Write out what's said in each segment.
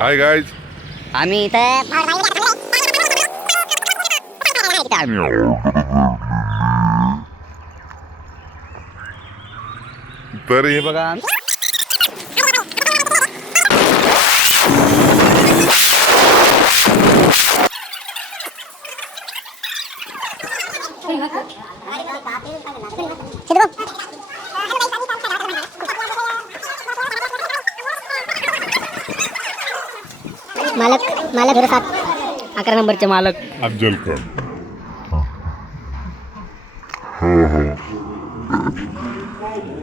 Hi guys आम्ही इथं तर हे बघा मालक 07 11 नंबरचे मालक Afzal Khan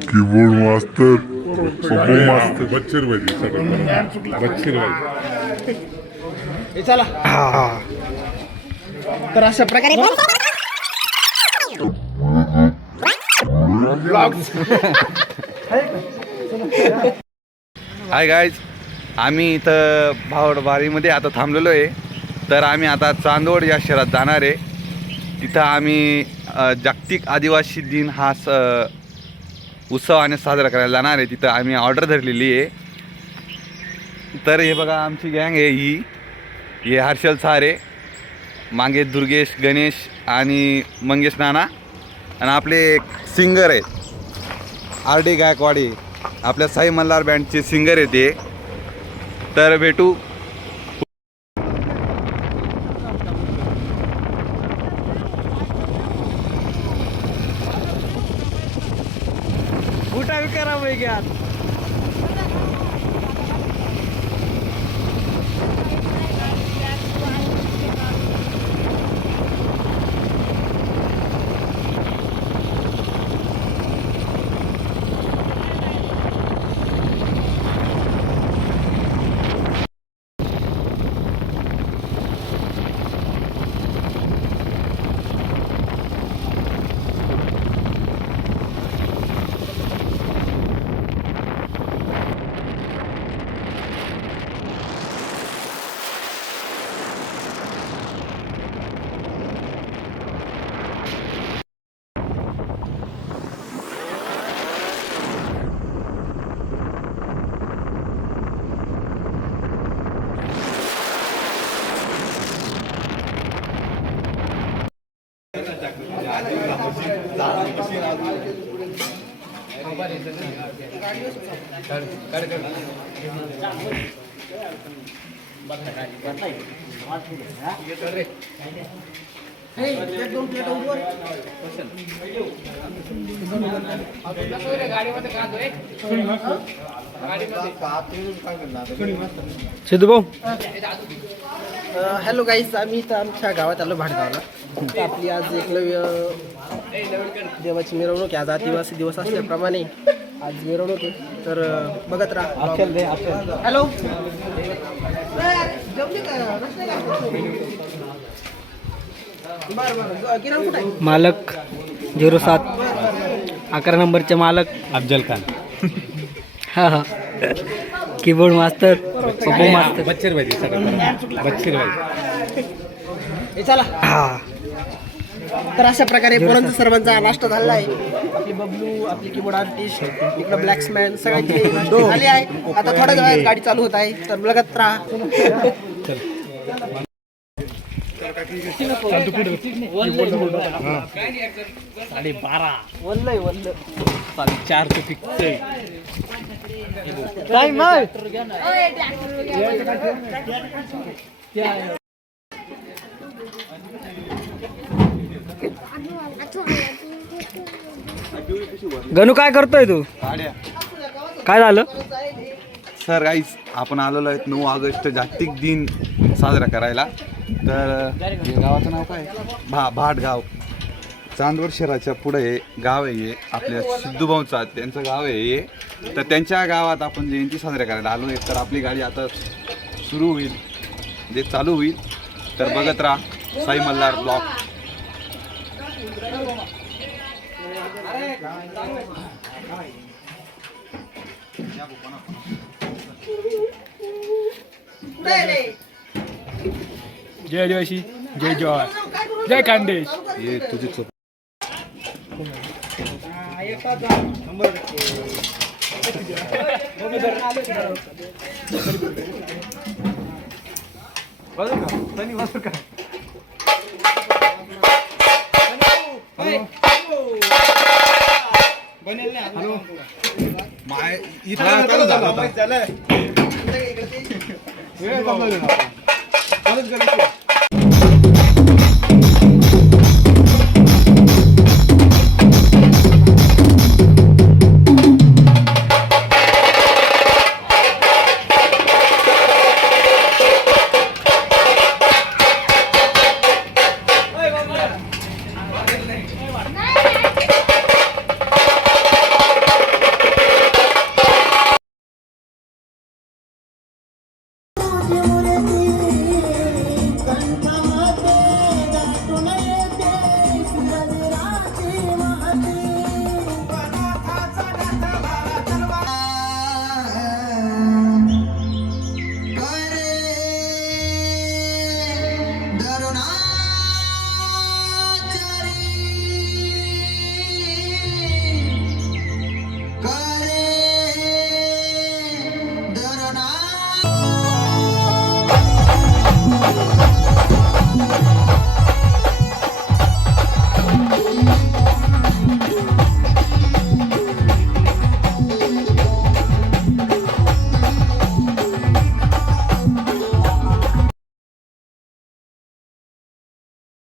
keyboard master Pappu master बच्चर भाई चला तर अशा प्रकारे हाय गाईज, आम्ही इथं भावडबारीमध्ये आता थांबलेलो आहे. तर आम्ही आता चांदवड या शहरात जाणार आहे. तिथं आम्ही जागतिक आदिवासी दिन हा उत्सवाने साजरा करायला जाणार आहे. तिथं आम्ही ऑर्डर धरलेली आहे. तर हे बघा आमची गँग आहे ही हर्षल सारे, मागे दुर्गेश, गणेश आणि मंगेश नाना आणि आपले एक सिंगर आहेत RD गायकवाडी, आपल्या साई मल्हार बँडचे सिंगर आहेत ते. तर भेटू. उठा करा वैग्यात सिद्धू भाऊ. हॅलो गाईज, आम्ही इथं आमच्या गावात आलो भाडगावला. तर आपली आज एकलव्य देवाची मिरवणूक आहे. आज आदिवासी दिवस असल्याप्रमाणे आज मिरवणूक आहे. तर बघत राहा. हॅलो मालक 07 11 नंबरचे मालक अफजल खान. हा कीबोर्ड मास्टर पप्पू मास्टर बच्चर भाई चला. तर अशा प्रकारे पोरांचा सर्वांचा नाश्ता झालेला आहे. आपली बबलू, आपली कीबोर्ड आर्टिस्ट, इकडं ब्लॅक्समॅन सगळ्यांची झाली आहे. आता थोड्या वेळात गाडी चालू होत आहे. तर बघत राहा. गणू काय करतोय तू? काय झालं? सर गाईज, आपण आलेलो आहेत 9 ऑगस्ट जागतिक दिन साजरा करायला. तर हे गावाचं नाव काय? भाटगाव, चांदवड शहराच्या पुढे हे गाव आहे. हे आपल्या सिद्धूभाऊचा त्यांचं गाव आहे हे. तर त्यांच्या गावात आपण जयंती साजरा करायला आलो आहे. तर आपली गाडी आता सुरू होईल, जे चालू होईल. तर बघत राहा साई मल्हार ब्लॉग. जय आदिवासी, जय जवाहर, जय खानदेश. हे तुझी चूक. नंबर इथं